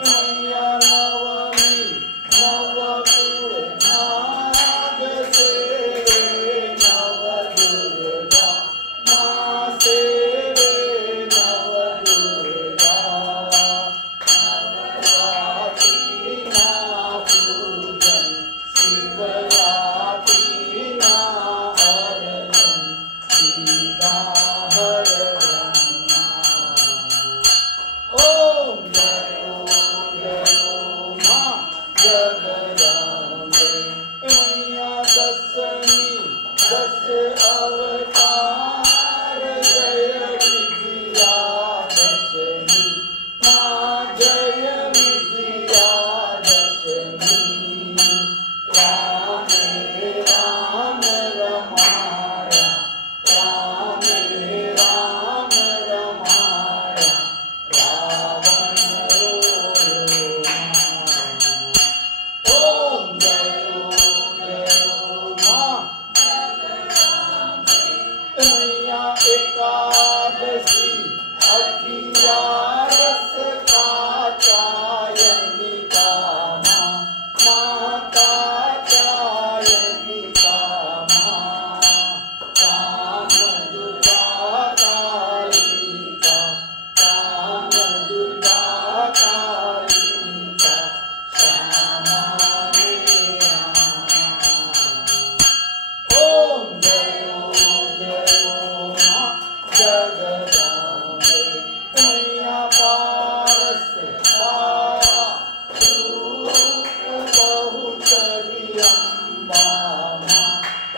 मैया नवमी नवकुल नाग सेवे नव दुर्गा माँ सेवे नव दुर्गा नवरात्रि ना पूजन शिवरात्रि ना हरण सीता हर ब्रह्मा ओम जयो जयो माँ जगदम्बे मैया दशमी दश अवतार जय विजयादशमी माँ जय विजयादशमी रामे राम रमाया रामे राम रमाया रावण रोयो ओम जयो जयो माँ मैया एकादशी अज्ञानस कात्यायनी कामा माँ कात्यायनी कामा कामदुर्गा कालिका कामदुर्गा कालिका श्यामा रे रामा ओम जयो जयो माँ जगदम्बे मैया पारस रूप बहुचरी अम्बा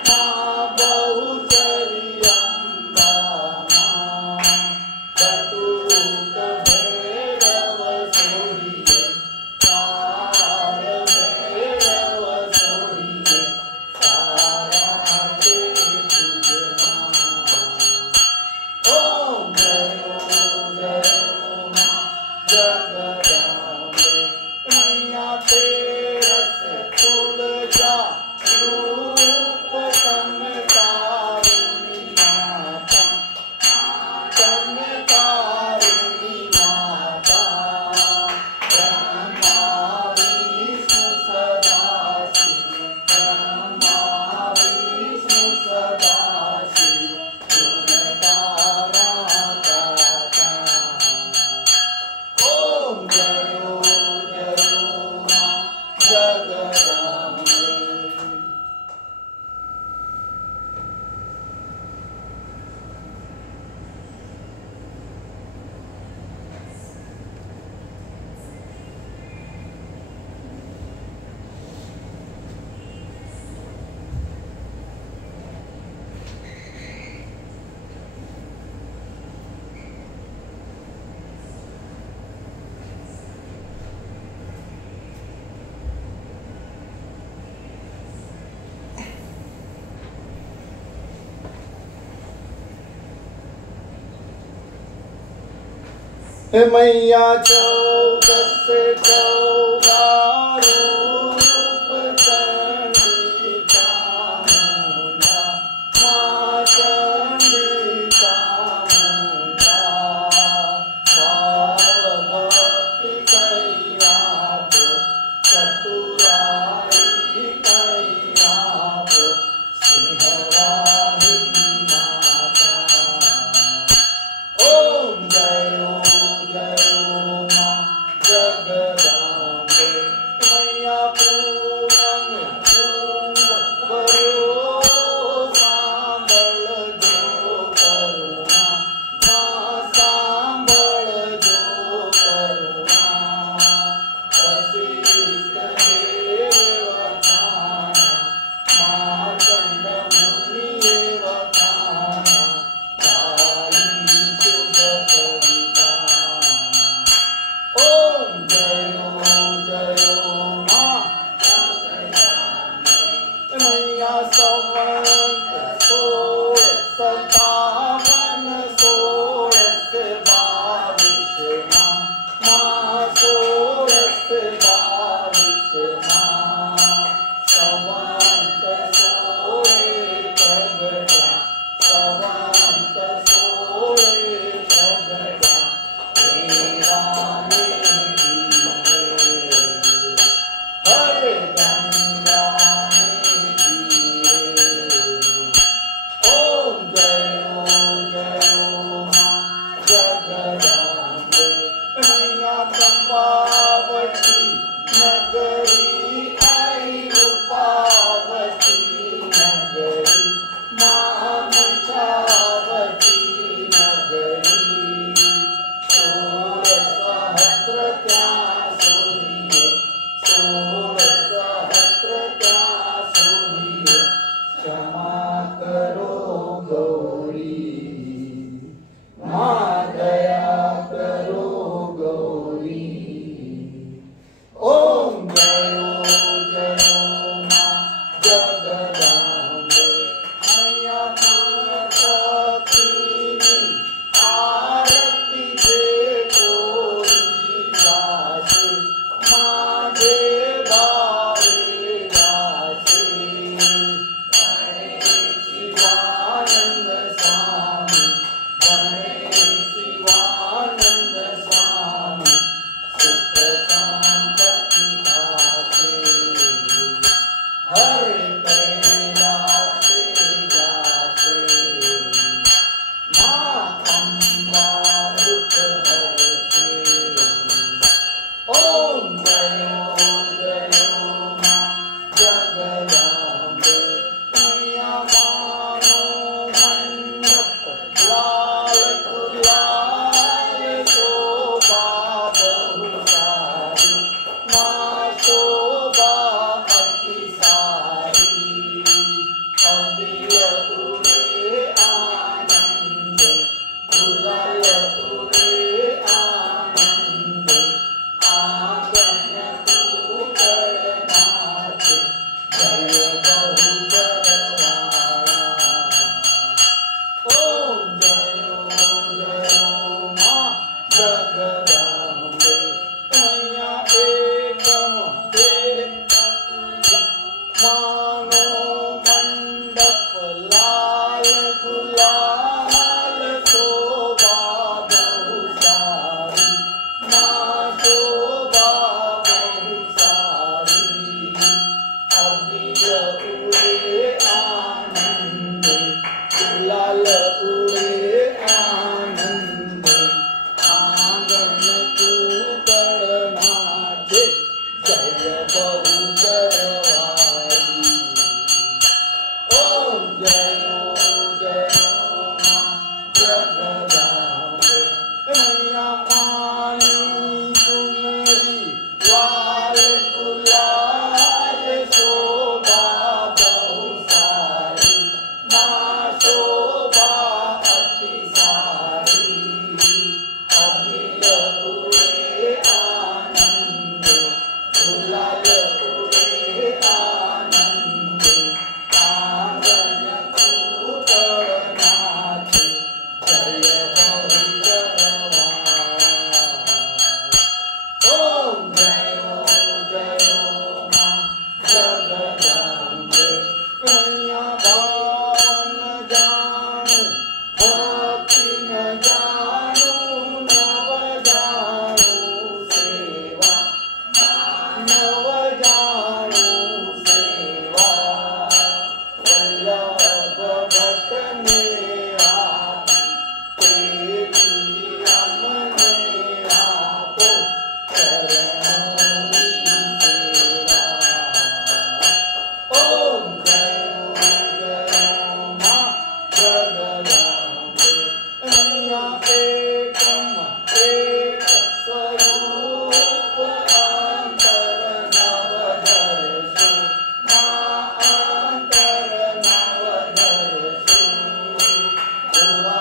माँ बहुचरी अम्बा माँ बटुक भैरव सोहिए कार भैरव सोहिए सारा के तुझ ओम जयो जयो माँ जगदम्बे मैया तेरस तुलजा रूप तमतारिणी माता तमतारिणी माता ब्रह्मा विष्णु सदाशिव ब्रह्मा विष्णु सदाशिव गुणकारा दाता ओम जयो जयो माँ जगदम्बे मैया चौदस चौगा रूप चंडिका मुंडा माँ चंडिका मुंडा भक्ति कैया को चतुराई कैया को सिंहवाहिनी माता ओम जयो जयो माँ जगदम्बे मैया पूनम कुंभ भयो सांबल जो करुणा माँ सांबल जो करुणा वशिष्ठ देव खाना मार्कंड मुनि देव खाना काली शुभ कविता ओम जयो जयो माँ मैया संवत 1657 1622 माँ 1622 माँ संवत 16 प्रगटा संवत 16 प्रगटा देवाने दिया चंपावती नगरी आई रूपावती नगरी मामचावती नगरी सोळसहस्र त्या सोनिये सोळसहस्र त्या सोनिये क्षमा करो गौरी माँ दया करो गौरी ओम जयो जयो माँ जगदाम्बे मैया सखीनी आरती जे कोई गासे माँ जे बारे गासे शिवानंद स्वामी शिवानंद स्वामी सुख संपत्ति पासे हरे कैलासे जासे माँ अम्बा दुख हरसे ओम जयो जयो माँ जगदाम्बे मैया मानो मंडप लाल गुलाल शोभा बहु सारी माँ शोभा अति सारी अबीर उड़े आनंदे गुलाल उड़े आनंदे आंगन कुकर नाचे जय बहु जरवाड़ा ओम जयो जयो माँ जगदाम्बे मैया एकम एक मानो मंडप लाल गुलाल शोभा बहु सारी माँ शोभा बहु सारी अबीर उड़े आनंदे गुलाल उड़े आनंदे आंगन कुकर नाचे जय बहु जरवाड़ी ओम जयो जयो माँ जगदाम्बे मैया मानी सुनरी लाल गुलाल शोभा बहु सारी माँ शोभा अति सारी अबीर उड़े आनंदे गुलाल उड़े आनंदे आंगन कुकर नाचे जय बहु जरवाड़ा ओम जयो जयो माँ जगदाम्बे मैया भाव न जानू भक्ति न जानू नव जानू सेवा नव जानू सेवा वल्लभ भट्ट मेरा तेरी रमने आपो चरणों की सेवा ओम जयो जयो माँ जगदाम्बे मैया एकम एक स्वरूप अंतर नव धरसु माँ अंतर नव धरसु हुआ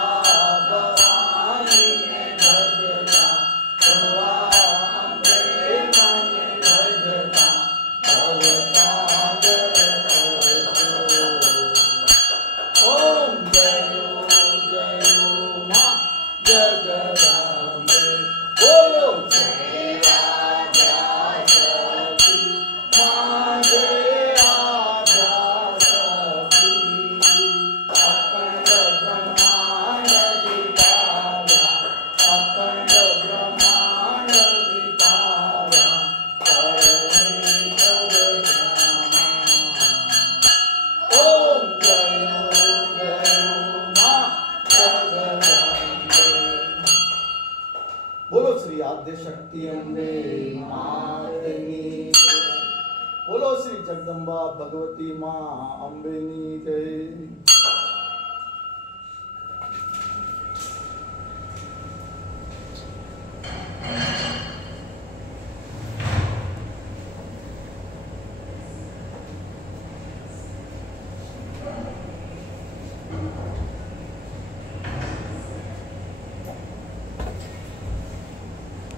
भवानी ने भजता हुआ अम्बे मन आद्य शक्ति अम्बे मातनी। बोलो श्री जगदम्बा भगवती माँ अम्बेनी जय।